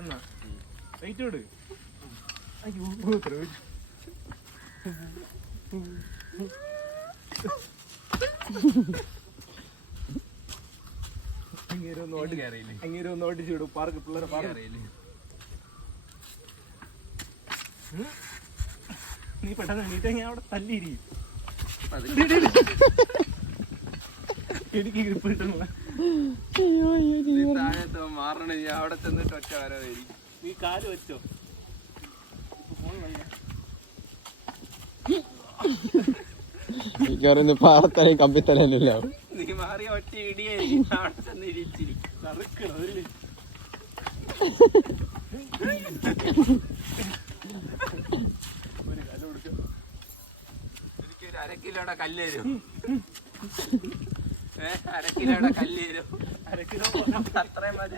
എന്നാ വെയിറ്റ് വിട്. അയ്യോ അങ്ങേരെ ഒന്ന് ഓടിച്ചു വിടും. പാർക്ക് പിള്ളേരെ പാർക്ക്. നീ പെട്ടെന്ന് എണീറ്റ് ഞാൻ അവിടെ തല്ലിയിരിക്കും. എനിക്ക് ഗ്രിപ്പ് കിട്ടുന്നു. മാറണ ഞാൻ അവിടെ ചെന്നിട്ട് ഒറ്റ വരവായിരിക്കും. നീ കാല് വെച്ചോ. പാറത്തലയും കമ്പിത്തലല്ലോ. നീ മാറിയ ഒറ്റ ഇടിയായിരിക്കും. അവിടെ ചെന്ന് ഇടിച്ചിരിക്കും. ഒരു 1/2 കിലോയുടെ കല്ല് തരും. 1/2 കിലോയുടെ കല്ല് തരും. 1/2 കിലോ അത്രയും മതി.